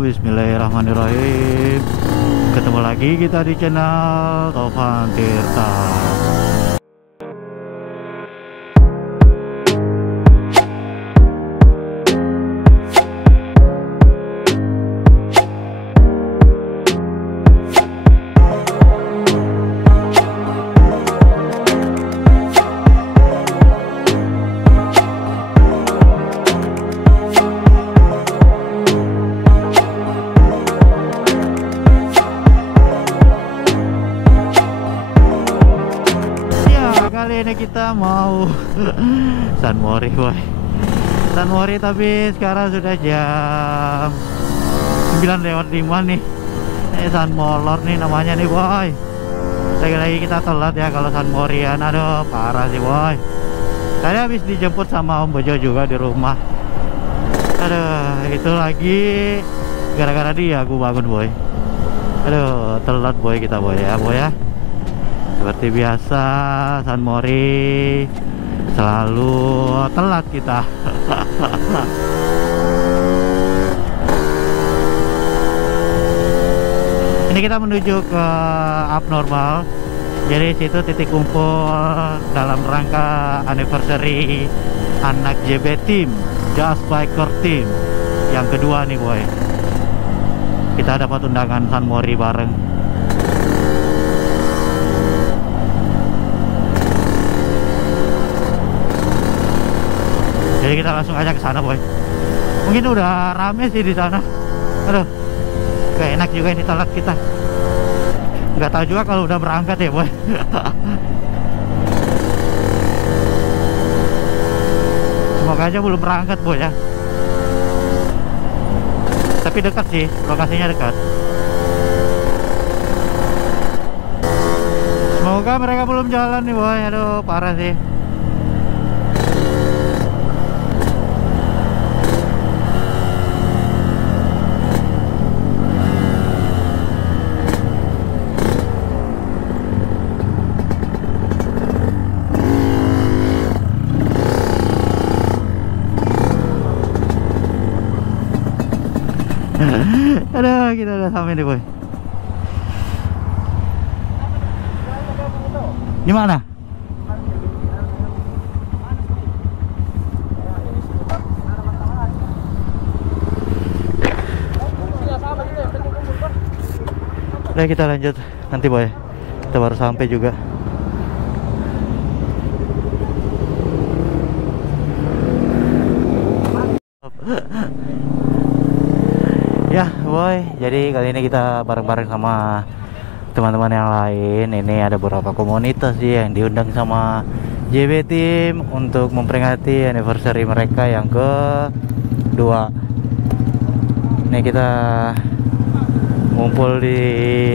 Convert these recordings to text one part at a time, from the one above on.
bismillahirrahmanirrahim. Ketemu lagi kita di channel Tovan Tirta. Kali ini kita mau San Mori, boy. San Mori, tapi sekarang sudah jam 9:05 nih. Ini San Molor nih namanya nih, boy. Lagi-lagi kita telat ya kalau San Morian. Aduh, parah sih, boy. Tadi habis dijemput sama Om Bejo juga di rumah. Aduh, itu lagi gara-gara dia aku bangun, boy. Aduh, telat, boy, kita, boy ya, boy ya. Seperti biasa, San Mori selalu telat kita. Ini kita menuju ke Abnormal. Jadi situ titik kumpul dalam rangka anniversary anak JB Team, Just Biker Team yang kedua nih, boy. Kita dapat undangan San Mori bareng. Jadi kita langsung aja ke sana, boy. Mungkin udah rame sih di sana. Aduh, gak enak juga ini telat kita. Nggak tahu juga kalau udah berangkat ya, boy. Semoga aja belum berangkat, boy ya. Tapi dekat sih, lokasinya dekat. Semoga mereka belum jalan nih, boy. Aduh, parah sih. Aduh, kita udah sampai nih, boy. Gimana? Udah, kita lanjut nanti, boy. Kita baru sampai juga. Ya, boy, jadi kali ini kita bareng-bareng sama teman-teman yang lain. Ini ada beberapa komunitas sih yang diundang sama JB Team untuk memperingati anniversary mereka yang kedua. Ini kita ngumpul di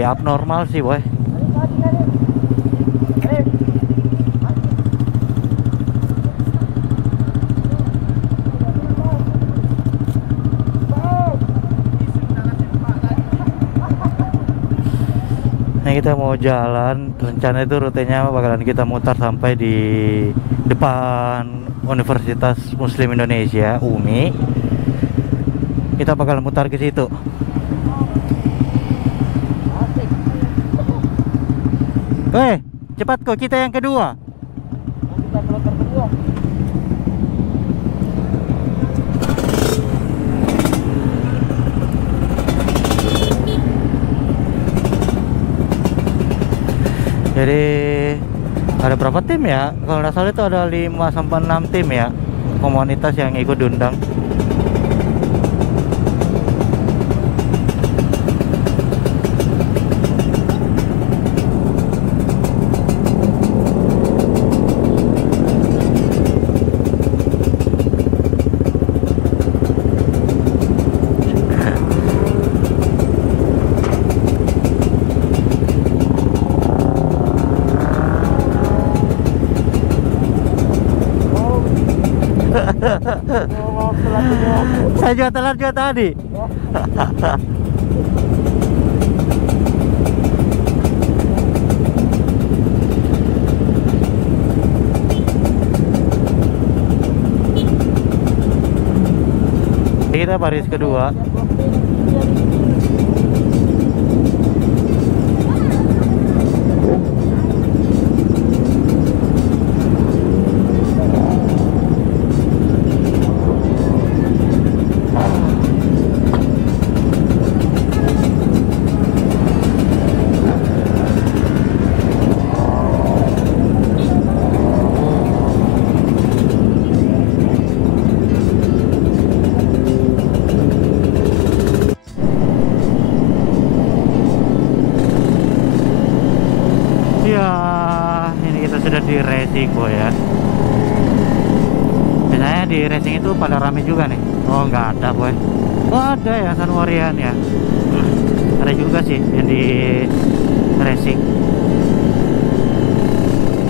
Abnormal sih, boy. Kita mau jalan, rencana itu rutenya bakalan kita mutar sampai di depan Universitas Muslim Indonesia UMI. Kita bakal mutar ke situ. Cepat kok, kita yang kedua. Kita kloter kedua. Jadi ada berapa tim ya? Kalau nggak salah itu ada 5-6 tim ya, komunitas yang ikut diundang. Saya juga telat juga tadi. Kita baris kedua. Ya, ini kita sudah di racing boy ya. Biasanya di racing itu pada rame juga nih. Oh nggak ada boy. Oh ada ya Sunwarrior ya. Ada juga sih yang di racing.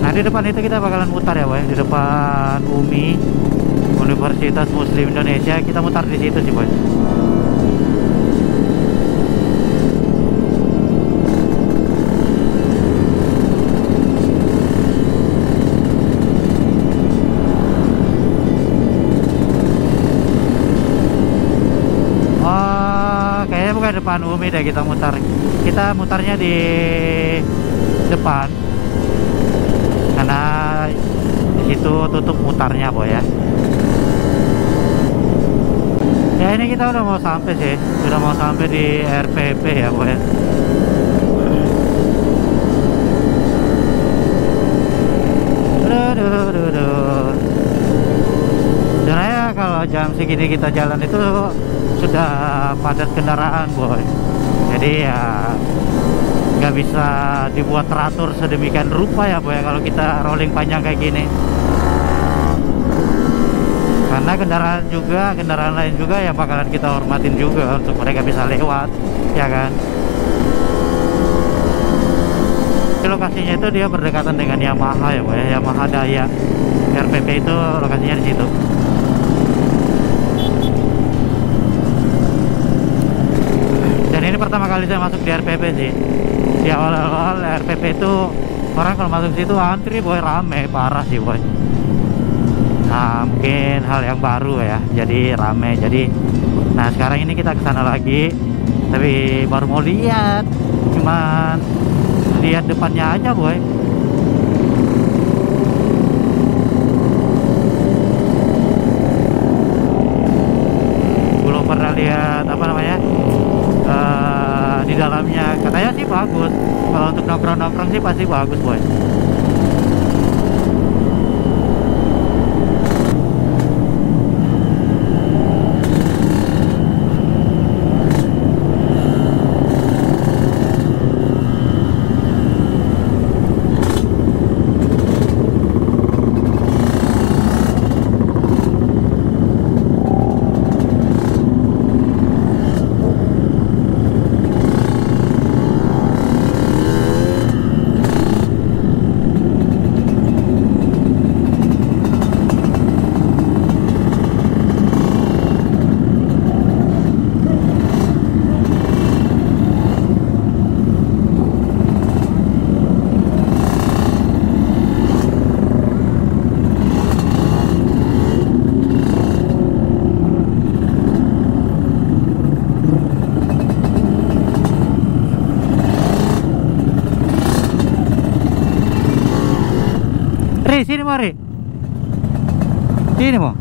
Nah di depan itu kita bakalan mutar ya boy. Di depan UMI, Universitas Muslim Indonesia, kita mutar di situ sih boy. Depan UMI deh kita mutar. Kita mutarnya di depan karena di situ tutup mutarnya boy ya. Ya ini kita udah mau sampai sih, udah mau sampai di RPP ya boy. Sebenarnya kalau jam segini kita jalan itu sudah padat kendaraan boy, jadi ya nggak bisa dibuat teratur sedemikian rupa ya boy kalau kita rolling panjang kayak gini, karena kendaraan lain juga yang bakalan kita hormatin juga untuk mereka bisa lewat ya kan. Lokasinya itu dia berdekatan dengan Yamaha ya boy, Yamaha Daya. RPP itu lokasinya di situ. Ini pertama kali saya masuk di RPP sih. Di awal-awal RPP itu orang kalau masuk situ antri boy, rame parah sih boy. Nah mungkin hal yang baru ya, jadi rame. Nah sekarang ini kita kesana lagi, tapi baru mau lihat, cuman lihat depannya aja boy. Belum pernah lihat apa namanya, di dalamnya. Katanya sih bagus, kalau untuk nongkrong-nongkrong sih pasti bagus boy. Sini mari. Sini mau.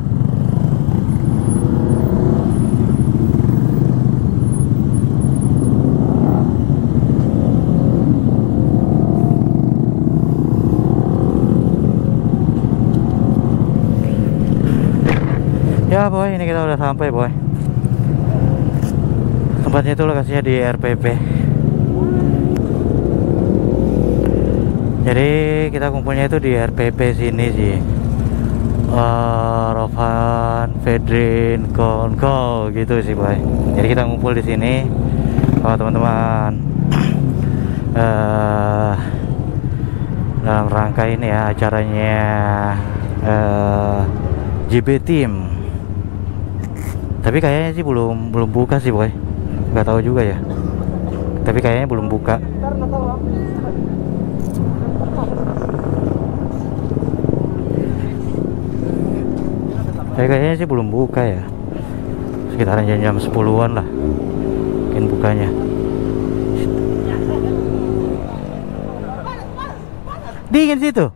Ya boy, ini kita udah sampai boy. Tempatnya itu lokasinya di RPP. Jadi kita kumpulnya itu di RPP sini sih. Rovan, Fedrin, Konko gitu sih boy. Jadi kita ngumpul di sini, teman-teman. Dalam rangka ini ya acaranya JB Team. Tapi kayaknya sih belum buka sih boy. Nggak tahu juga ya. Tapi kayaknya belum buka. Kayaknya sih belum buka ya. sekitaran jam 10-an lah mungkin bukanya. Dingin situ.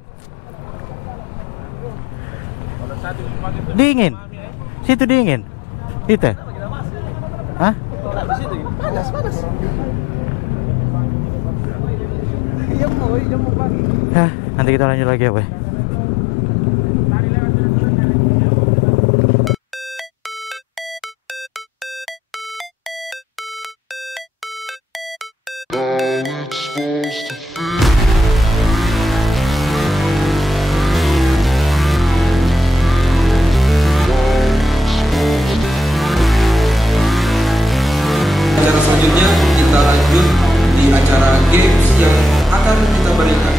Dingin. Situ dingin. Itu. Hah? Panas. Iya mau pagi. Ya, nanti kita lanjut lagi ya, Boy. Acara selanjutnya kita lanjut di acara games yang akan kita berikan.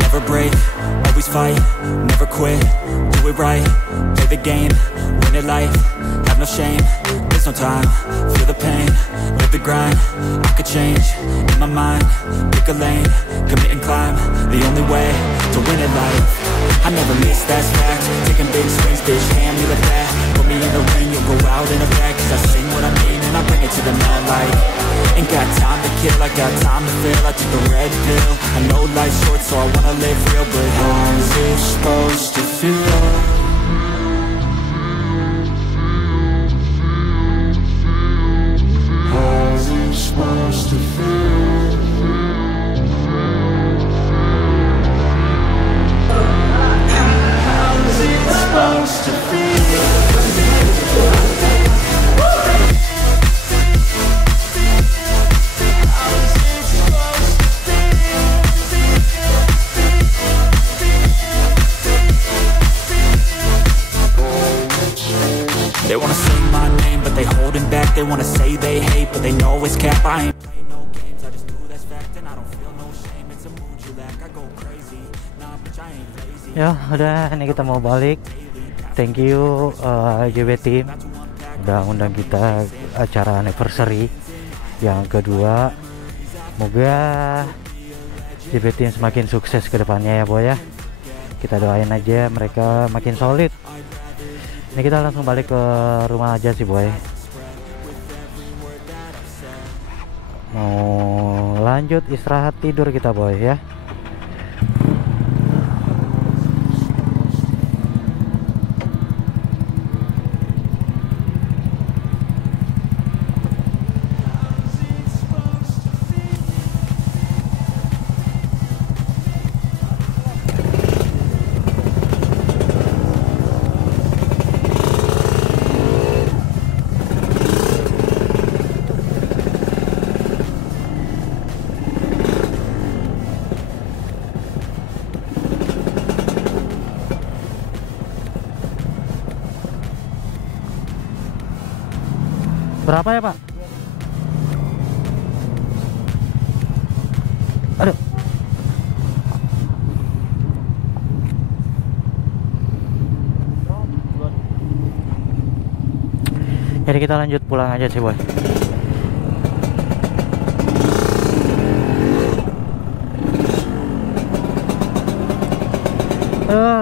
Never break, always fight, never quit, do it right, play the game, win it life, have no shame, there's no time, feel the pain, live the grind, I could change, in my mind, pick a lane, commit and climb, the only way to win it life. I never miss, that's fact, taking big swings, bitch, hand me the bat, put me in the ring, you'll go out in a bag, cause I sing what I mean and I bring it to the mad light. Ain't got time to kill, I got time to feel, I took the red pill, I know life's short so I wanna live real, but how's it supposed to feel? How's it supposed to feel? How's it supposed to feel? They wanna say my name, but they holding back. They wanna say they hate, but they know it's cap. I ain't playing no games, I just do that's fact. And I don't feel no shame, it's a mood you lack. I go crazy, nah bitch I ain't lazy. Ya udah, ini kita mau balik. Thank you JB Team udah undang kita acara anniversary yang kedua. Semoga JB Team semakin sukses ke depannya ya, Boy ya. Kita doain aja mereka makin solid. Ini kita langsung balik ke rumah aja sih, Boy. Mau lanjut istirahat tidur kita, Boy ya. Berapa ya, Pak? Aduh. Jadi kita lanjut pulang aja sih, Boy.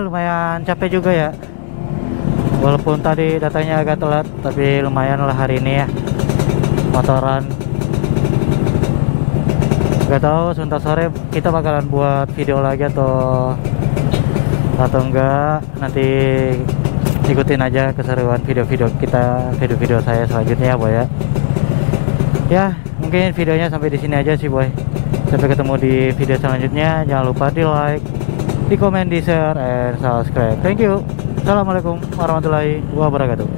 Lumayan capek juga ya. Walaupun tadi datanya agak telat, tapi lumayan lah hari ini ya motoran. Gak tahu sebentar sore kita bakalan buat video lagi atau enggak, nanti ikutin aja keseruan video-video kita, video-video saya selanjutnya ya, Boy ya. Ya mungkin videonya sampai di sini aja sih, Boy. Sampai ketemu di video selanjutnya. Jangan lupa di like, di komen, di share, and subscribe. Thank you. Assalamualaikum warahmatullahi wabarakatuh.